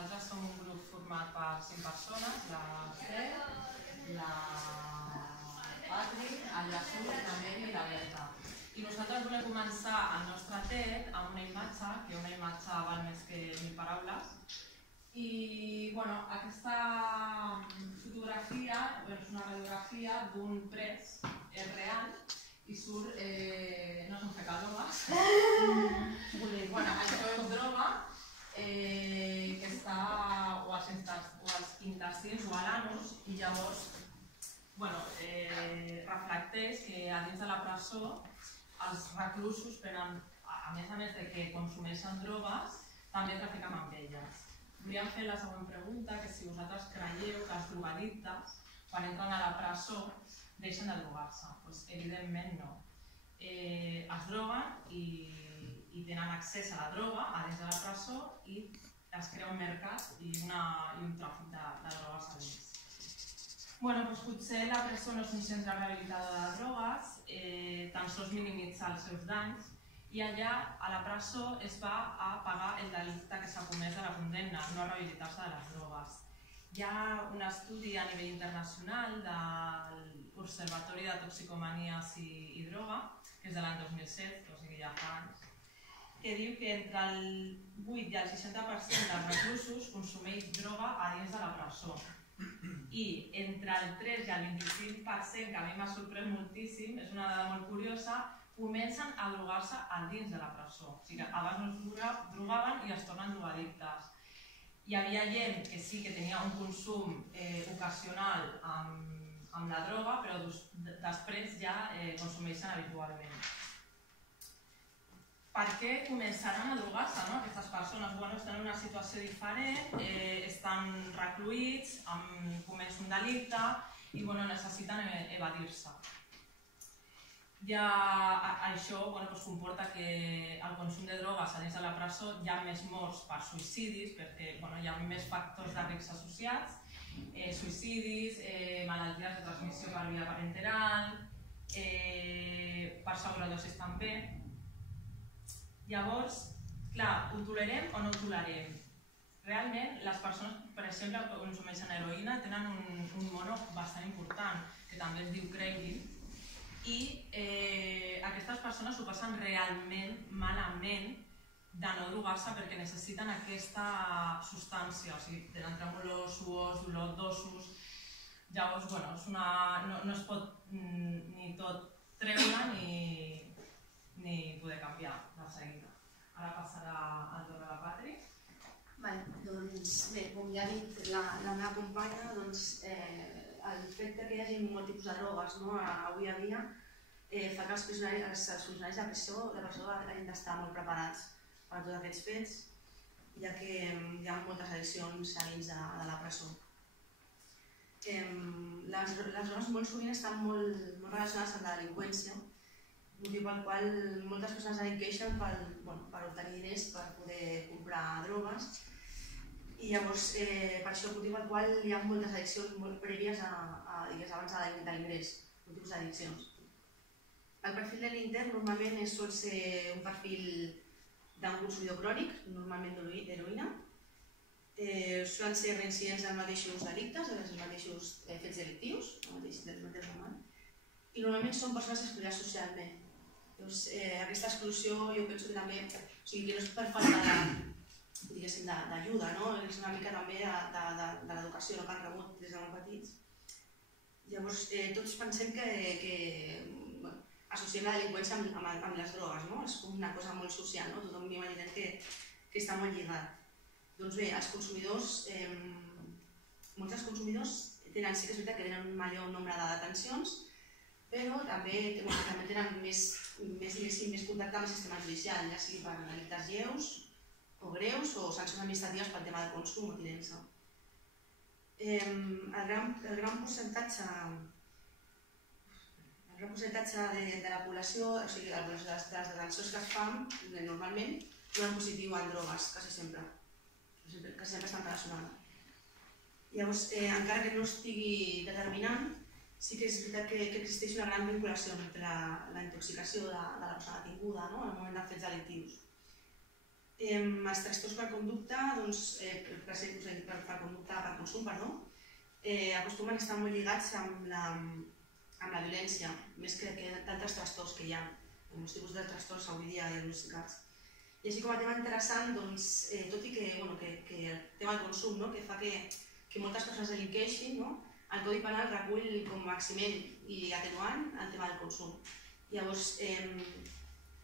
nosaltres som un grup format per 5 persones, l'Ester, la Patri, el Jesús, la Meri i la Berta. I nosaltres volem començar el nostre TED amb una imatge, que una imatge val més que 1000 paraules. I aquesta fotografia és una radiografia d'un pres real i surt, no són fecalomes, això és droga que està o als intestins o a l'anus i llavors reflecteix que a dins de la presó els reclusos prenen, a més de que consumeixen drogues, també trafiquen amb elles. Volíem fer la següent pregunta, que si vosaltres creieu que els drogadictes, quan entren a la presó, deixen de drogar-se. Doncs evidentment no. Es droguen i tenen accés a la droga a dins de la presó i es crea un mercat i un tràfic de drogues a dins. Potser la presó no és un centre rehabilitador de drogues, tan sols minimitza els seus danys, i allà a la presó es va a pagar el delicte que s'ha comès de la condemna, no a rehabilitar-se de les drogues. Hi ha un estudi a nivell internacional de l'Observatori de Toxicomanies i Droga, que és de l'any 2007, o sigui ja fa anys, que diu que entre el 8 i el 60% dels reclusos consumeix droga a dins de la presó. I entre el 3 i el 25%, que a mi m'ha sorprès moltíssim, és una dada molt curiosa, comencen a drogar-se a dins de la presó. O sigui que abans no es drogaven i es tornen drogadictes. Hi havia gent que sí que tenia un consum ocasional amb la droga, però després ja consumeixen habitualment. Per què començaran a drogar-se aquestes persones? Estan en una situació diferent, estan recluïts, han comès un delicte i necessiten evadir-se. Això comporta que el consum de drogues a dins de la presó hi ha més morts per suïcidis, perquè hi ha més factors de risc associats, suïcidis, malalties de transmissió per via parenteral, per sobredosis també. Llavors, clar, ho tolerem o no ho tolerem? Realment, les persones, per exemple, que consumeixen heroïna tenen un mono bastant important, que també es diu craving, i aquestes persones ho passen realment malament de no drogar-se perquè necessiten aquesta substància, o sigui, tenen tremolors, suors, dolor d'ossos. Llavors, no es pot ni tot treure ni poder canviar de seguida. Ara passarà el torn a la Patri. Doncs bé, com ja ha dit la meva companya, el fet que hi hagi molt tipus de drogues avui a dia fa que els funcionaris de presó hagin d'estar molt preparats per a tots aquests fets, ja que hi ha moltes addiccions a dins de la presó. Les drogues molt sovint estan molt relacionades amb la delinqüència, motiu pel qual moltes persones es queixen per obtenir diners per poder comprar drogues. I llavors, per això, motiu pel qual hi ha moltes addiccions molt prèvies abans de l'ingrés, motius d'addiccions. El perfil de l'intern normalment sol ser un perfil d'un consumidor crònic, normalment d'heroïna. Solen ser reincidents en els mateixos delictes, en els mateixos fets delictius, del mateix moment. I normalment són persones excluïdes socialment. Aquesta exclusió jo penso que també, que no és per falta d'ajuda, és una mica també de l'educació que han rebut des de molt petits. Llavors, tots pensem que associem la delinqüència amb les drogues, és com una cosa molt social, tothom m'imaginem que està molt lligat. Doncs bé, els consumidors, molts dels consumidors tenen, sí que és veritat que tenen un major nombre de detencions, però també tenen més contacte amb el sistema judicial, ja sigui per delictes lleus o greus o sancions administratives pel tema del consum o tinença. El gran percentatge de la població, o sigui, de les detencions que es fan, normalment, donen positiu en drogues, quasi sempre estan relacionades. Llavors, encara que no estigui determinant, sí que és veritat que existeix una gran vinculació entre la intoxicació de la persona detinguda en el moment dels fets delictius. Els trastorns per conducta, per per consum, acostumen a estar molt lligats amb la violència, més que d'altres trastorns que hi ha, molts tipus de trastorns avui dia diagnosticats. I així com a tema interessant, tot i que el tema del consum, que fa que moltes persones delinqueixin, el Codi Penal recull com a maximent i atenuant el tema del consum. Llavors,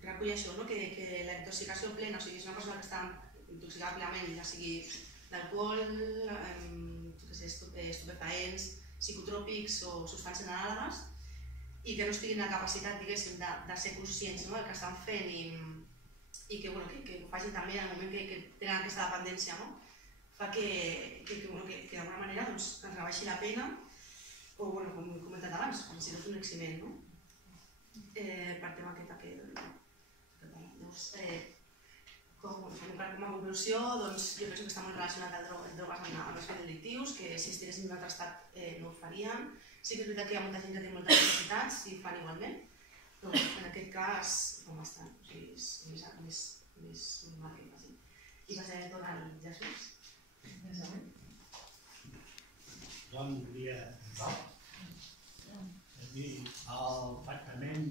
recull això, que la intoxicació plena, o sigui, és una persona que està intoxicada plenament, ja sigui d'alcohol, estupefaents, psicotròpics o substàncies anàlogues, i que no estiguin en la capacitat, diguéssim, de ser conscients del que estan fent i que ho facin també en el moment que tenen aquesta dependència, fa que d'alguna manera es rebaixi la pena o, com he comentat abans, com si no és un eximent, per tema aquest. Llavors, com a conclusió, jo penso que està molt relacionat el drogues amb els fets delictius, que si estiguessin en un altre estat no ho farien. Sí que és veritat que hi ha molta gent que té moltes necessitats i ho fan igualment, però en aquest cas no bastant, o sigui, és més normal que passi. I passaré tot al Jesús. Bon dia a tothom. És a dir, el tractament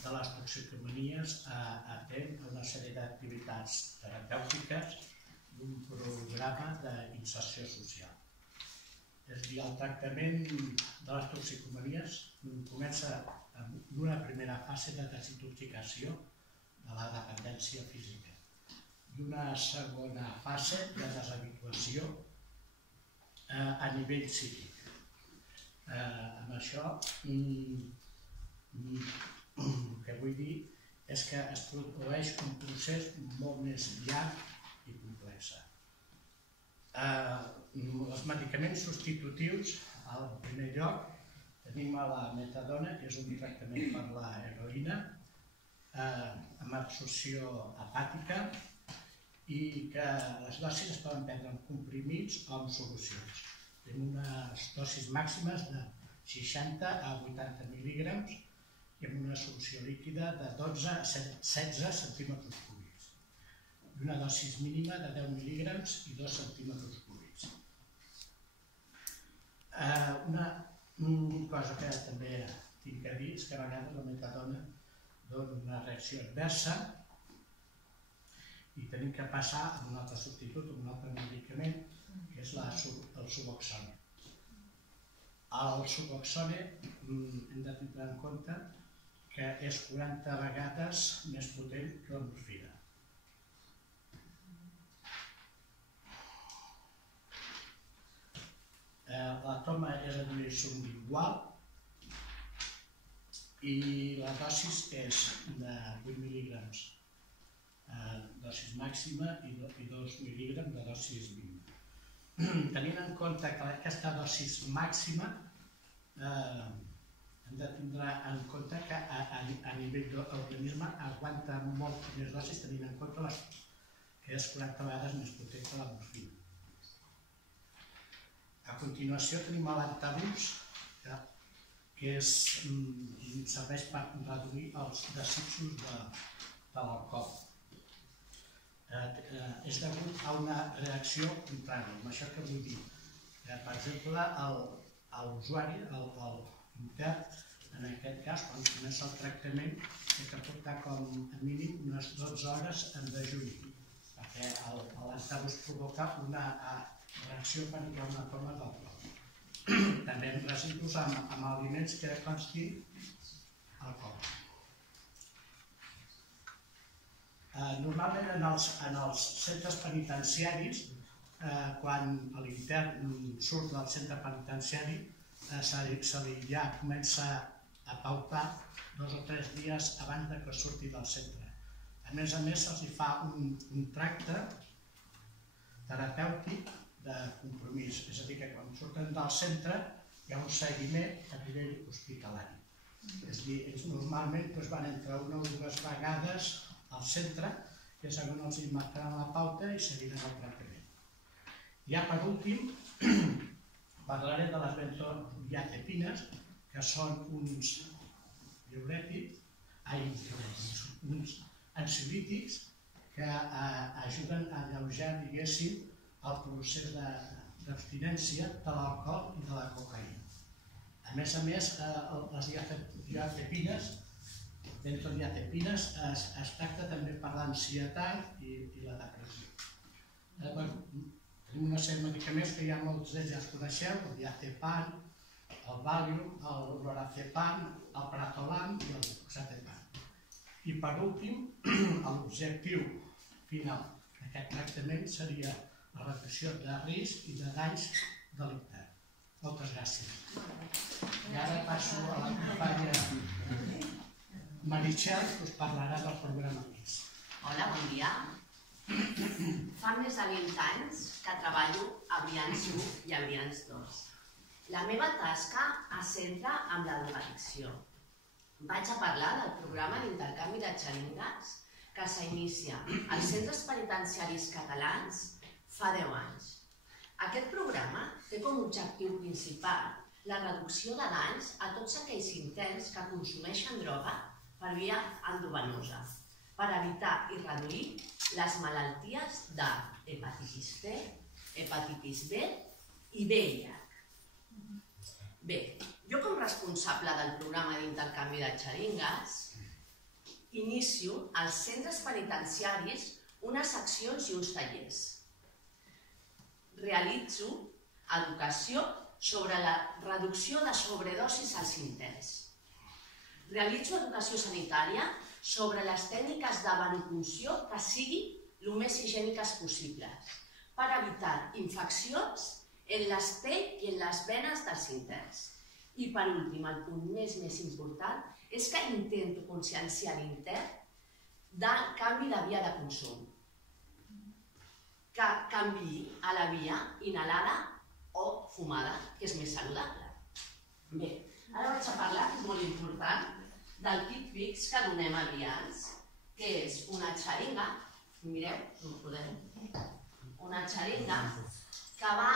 de les toxicomanies atén a una sèrie d'activitats terapèutiques d'un programa d'inserció social. És a dir, el tractament de les toxicomanies comença amb una primera fase de desintoxicació de la dependència física i una segona fase de deshabituació a nivell psíquic. Amb això, el que vull dir és que es produeix un procés molt més llarg i complex. Els medicaments substitutius, en primer lloc, tenim la metadona, que és un tractament per la heroïna, amb absorció hepàtica i que les dosis es poden prendre en comprimits o en solucions. Tenim unes dosis màximes de 60 a 80 mil·lígrams i amb una solució líquida de 12 a 16 centímetres cúbics. I una dosis mínima de 10 mil·lígrams i 2 centímetres cúbics. Una cosa que també tinc a dir és que a vegades la metadona dona una reacció adversa i tenim que passar a un altre substitut, a un altre medicament, que és el Suboxone. El Suboxone hem de tenir en compte que és 40 vegades més potent que la morfina. La toma és a nivell sublingual i la dosis és de 8 mil·lígrams dosis màxima i 2 mil·lígrams de dosis mínima. Tenint en compte que aquesta dosis màxima hem de tindre en compte que a nivell d'organisme aguanta molt més dosis tenint en compte que és 40 vegades més potent que la morfina. A continuació tenim l'antabús, que serveix per reduir els desitjos de l'alcohol. És degut a una reacció contrària. Amb això què vull dir? Per exemple, l'usuari, l'intern, en aquest cas, quan comença el tractament, té que portar com a mínim unes 12 hores en dejuni, perquè l'antabús provoca una reacció quan hi ha una toma d'alcohol. També hem residus amb aliments que constin alcohol. Normalment en els centres penitenciaris, quan l'intern surt del centre penitenciari, se li ja comença a paupar 2 o 3 dies abans que surti del centre. A més, se'ls fa un tracte terapèutic de compromís, és a dir, que quan surten del centre hi ha un seguiment a nivell hospitalari. És a dir, ells normalment van entre 1 o 2 vegades al centre, que segons els marcaran la pauta i seguiran el tractament. Ja per últim, parlaré de les benzodiazepines, que són uns diürètics, uns ansiolítics que ajuden a alleujar, diguéssim, el procés d'abstinència de l'alcohol i de la cocaïna. A més, les diazepines, dins de diazepines es tracta també per l'ansietat i la depressió. Tenim una sèrie de medicaments que ja molts d'ells ja els coneixeu, el diazepam, el Valium, el lorazepam, el pratolam i el oxazepam. I per últim, l'objectiu final d'aquest tractament seria la reducció de risc i de danys de l'intern. Moltes gràcies. I ara passo a la companya Meritxell, que us parlarà del programa MIX. Hola, bon dia. Fa més de 20 anys que treballo a Brians 1 i a Brians 2. La meva tasca es centra en la drogadicció. Vaig a parlar del programa d'intercanvi de xeringues que s'inicia als centres penitenciaris catalans fa 10 anys. Aquest programa té com a objectiu principal la reducció de danys a tots aquells interns que consumeixen droga per via endovenosa, per evitar i reduir les malalties de hepatitis C, hepatitis B i VIH. Bé, jo com responsable del programa d'intercanvi de xeringues inicio als centres penitenciaris unes accions i uns tallers. Realitzo educació sobre la reducció de sobredosis als interns. Realitzo educació sanitària sobre les tècniques de venopunció que siguin el més higièniques possibles per evitar infeccions en les pells i en les venes dels interns. I per últim, el punt més important és que intento conscienciar l'intern del canvi de via de consum. Que canviï a la via inhalada o fumada, que és més saludable. Bé, ara vaig a parlar, que és molt important, del kit fix que donem a Brians, que és una xeringa, mireu, no podem, una xeringa que va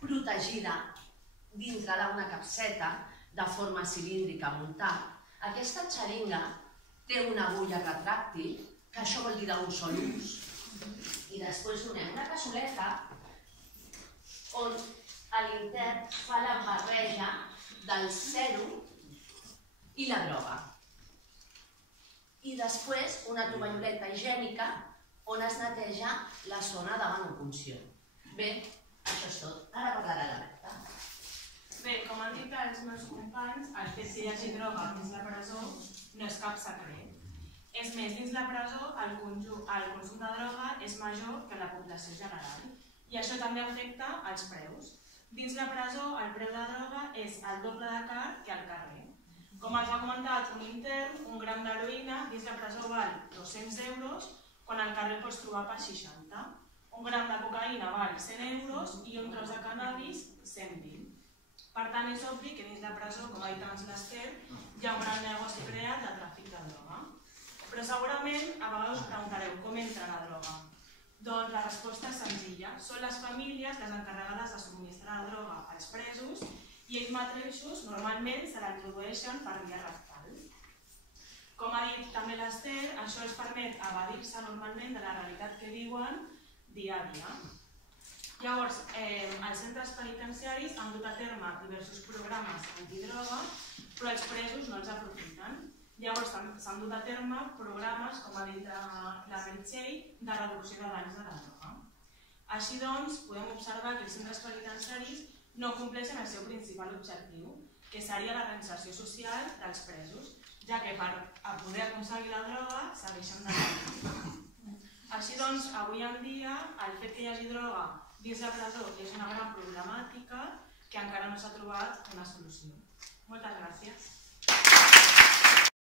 protegida dintre d'una capseta de forma cilíndrica muntada. Aquesta xeringa té una agulla retràctil, que això vol dir d'un sol ús, i després donem una cassoleta on l'intern fa la barreja del sèrum i la droga. I després una tovalloleta higiènica on es neteja la zona de venopunció. Bé, això és tot. Ara parlarà la Berta. Bé, com han dit els meus companys, el fet que hi hagi droga dins la presó no és cap secret. És més, dins la presó el consum de droga és major que la població general i això també afecta els preus. Dins la presó el preu de droga és el doble de car que al carrer. Com els ha comentat un intern, un gram d'heroïna dins la presó val 200 euros quan al carrer pots trobar per 60. Un gram de cocaïna val 100 euros i un tros de cannabis 120. Per tant, és obvi que dins la presó, com ha dit abans l'Ester, hi ha un gran negoci creat de tràfic de droga. Però segurament a vegades us preguntareu com entra la droga. Doncs la resposta és senzilla. Són les famílies les encarregades de subministrar la droga als presos i ells mateixos normalment se la introdueixen per via rectal. Com ha dit també l'Ester, això els permet evadir-se normalment de la realitat que viuen dia a dia. Llavors, els centres penitenciaris han dut a terme diversos programes antidroga, però els presos no els aprofiten. Llavors, s'han dut a terme programes, com ha dit la Meritxell, de reducció de danys de la droga. Així doncs, podem observar que els centres penitenciaris no compleixen el seu principal objectiu, que seria la reinserció social dels presos, ja que per poder aconseguir la droga segueixen de la. Així doncs, avui en dia, el fet que hi hagi droga dins la presó és una gran problemàtica que encara no s'ha trobat una solució. Moltes gràcies.